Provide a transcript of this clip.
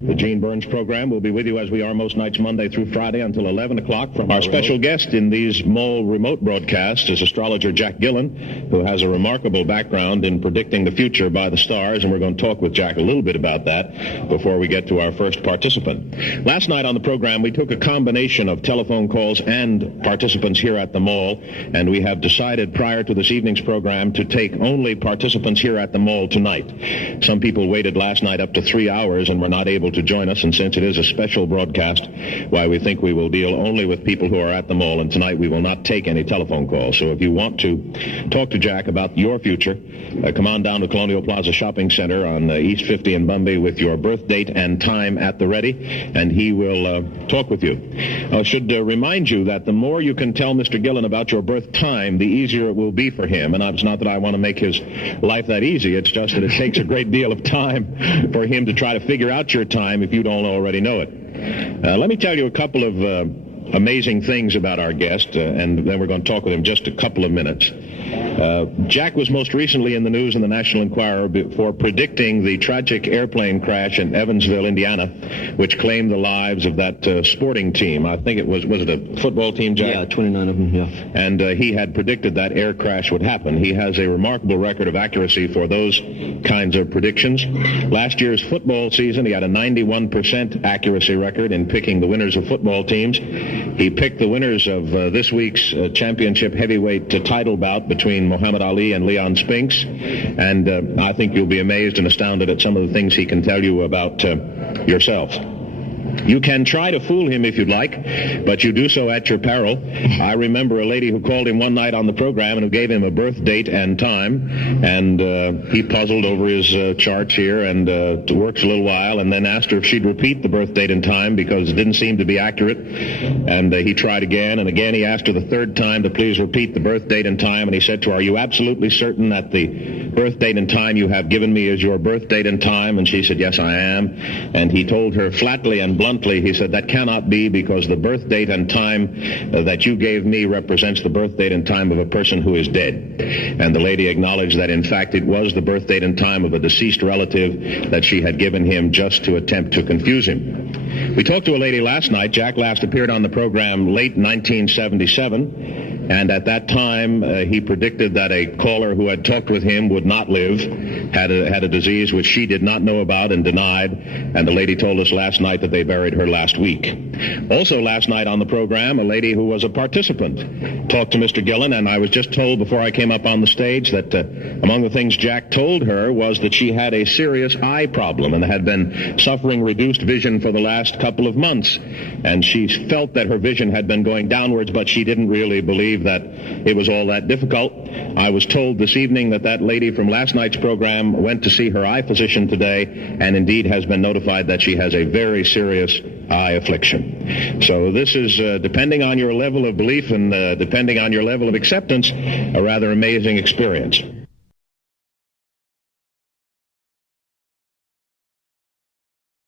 The Gene Burns program will be with you as we are most nights Monday through Friday until 11 o'clock. From our special guest in these mole remote broadcasts is astrologer Jack Gillen, who has a remarkable background in predicting the future by the stars, and we're going to talk with Jack a little bit about that before we get to our first participant. Last night on the program, we took a combination of telephone calls and participants here at the mall, and we have decided prior to this evening's program to take only participants here at the mall tonight. Some people waited last night up to 3 hours and were not able to join us, and since it is a special broadcast, why we think we will deal only with people who are at the mall, and tonight we will not take any telephone calls. So if you want to talk to Jack about your future, come on down to Colonial Plaza Shopping Center on East 50 in Bumby with your birth date and time at the ready, and he will talk with you. I should remind you that the more you can tell Mr. Gillen about your birth time, the easier it will be for him. And it's not that I want to make his life that easy. It's just that it takes a great deal of time for him to try to figure out your time if you don't already know it. Let me tell you a couple of amazing things about our guest, and then we're going to talk with him just a couple of minutes. Jack was most recently in the news in the National Enquirer for predicting the tragic airplane crash in Evansville, Indiana, which claimed the lives of that sporting team. I think it was it a football team, Jack? Yeah, 29 of them, yeah. And he had predicted that air crash would happen. He has a remarkable record of accuracy for those kinds of predictions. Last year's football season, he had a 91% accuracy record in picking the winners of football teams. He picked the winners of this week's championship heavyweight title bout between Muhammad Ali and Leon Spinks, and I think you'll be amazed and astounded at some of the things he can tell you about yourself. You can try to fool him if you'd like, but you do so at your peril. I remember a lady who called him one night on the program and who gave him a birth date and time, and he puzzled over his charts here and worked a little while, and then asked her if she'd repeat the birth date and time because it didn't seem to be accurate. And he tried again, and again he asked her the third time to please repeat the birth date and time, and he said to her, "Are you absolutely certain that the birth date and time you have given me is your birth date and time?" And she said, "Yes, I am." And he told her flatly and bluntly, he said, "That cannot be, because the birth date and time that you gave me represents the birth date and time of a person who is dead." And the lady acknowledged that, in fact, it was the birth date and time of a deceased relative that she had given him just to attempt to confuse him. We talked to a lady last night. Jack last appeared on the program late 1977, and at that time he predicted that a caller who had talked with him would not live, had a disease which she did not know about and denied, and the lady told us last night that they buried her last week. Also last night on the program, a lady who was a participant talked to Mr. Gillen, and I was just told before I came up on the stage that among the things Jack told her was that she had a serious eye problem and had been suffering reduced vision for the last couple of months, and she felt that her vision had been going downwards, but she didn't really believe that it was all that difficult. I was told this evening that that lady from last night's program went to see her eye physician today, and indeed has been notified that she has a very serious eye affliction. So this is, depending on your level of belief and depending on your level of acceptance, a rather amazing experience.